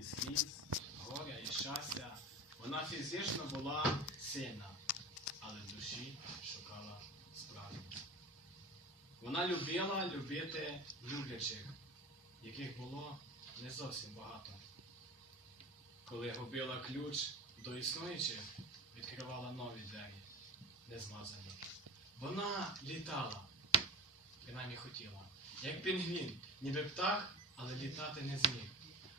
і сліз, горя і щастя. Вона фізично була сильна, але в душі шукала справді. Вона любила любити люблячих, яких було не зовсім багато. Коли губила ключ до існуючих, відкривала нові двері, не змазані. Вона літала, принаймні хотіла, як пінгвін, ніби птах, але літати не зміг.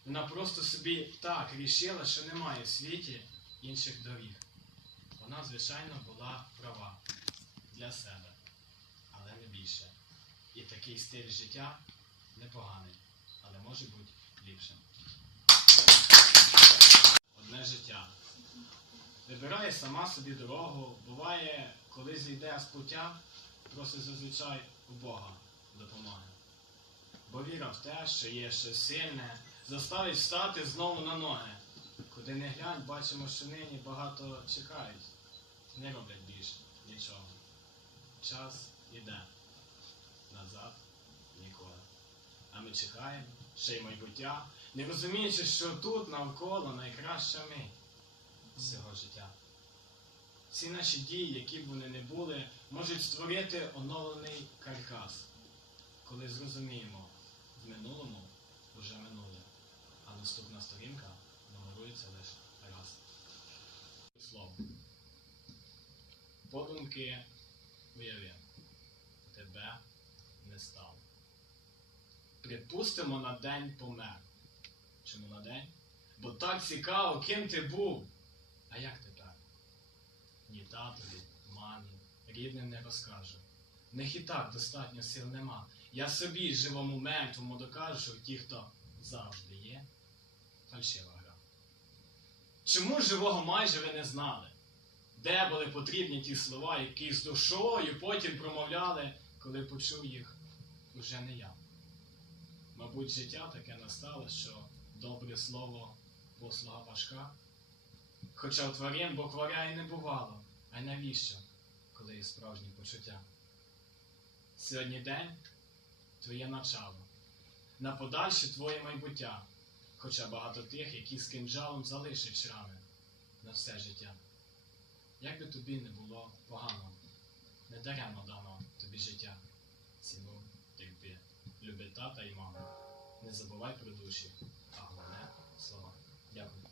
Вона просто собі так рішила, що немає в світі інших доріг. Вона, звичайно, була права для себе, але не більше. І такий стиль життя непоганий, але може бути ліпшим. Одне життя. Вибирає сама собі дорогу, буває, коли зійде з пуття, просить зазвичай у Бога допомоги. Бо віра в те, що є щось сильне, заставить встати знову на ноги. Куди не глянь, бачимо, що нині багато чекають, не роблять більше нічого. Час іде, назад ніколи. А ми чекаємо, ще й майбуття, не розуміючи, що тут навколо найкраща мить всього життя. Всі наші дії, які б вони не були, можуть створити оновлений каркас, коли зрозуміємо, в минулому вже минуле, а сторінка номерується лише раз. Слово. Подумки уяви, тебе не стало. Припустимо на день помер. Чому на день? Бо так цікаво, ким ти був. А як тепер? Ні татові, мамі, рідним не розкажу. Них і так достатньо сил нема. Я собі живому мертвому докажу, ті, хто завжди є, фальшива гра. Чому живого майже ви не знали? Де були потрібні ті слова, які з душою потім промовляли, коли почув їх уже не я? Мабуть, життя таке настало, що добре слово послуга важка. Хоча тварин букваря і не бувало, а й навіщо, коли є справжні почуття? Сьогодні день твоє начало, на подальше твоє майбуття, хоча багато тих, які з кинджалом залишать шрами на все життя. Як би тобі не було погано, не даремно дано тобі життя. Ціну терпи, люби тата і маму. Не забувай про душі, а головне слова. Дякую.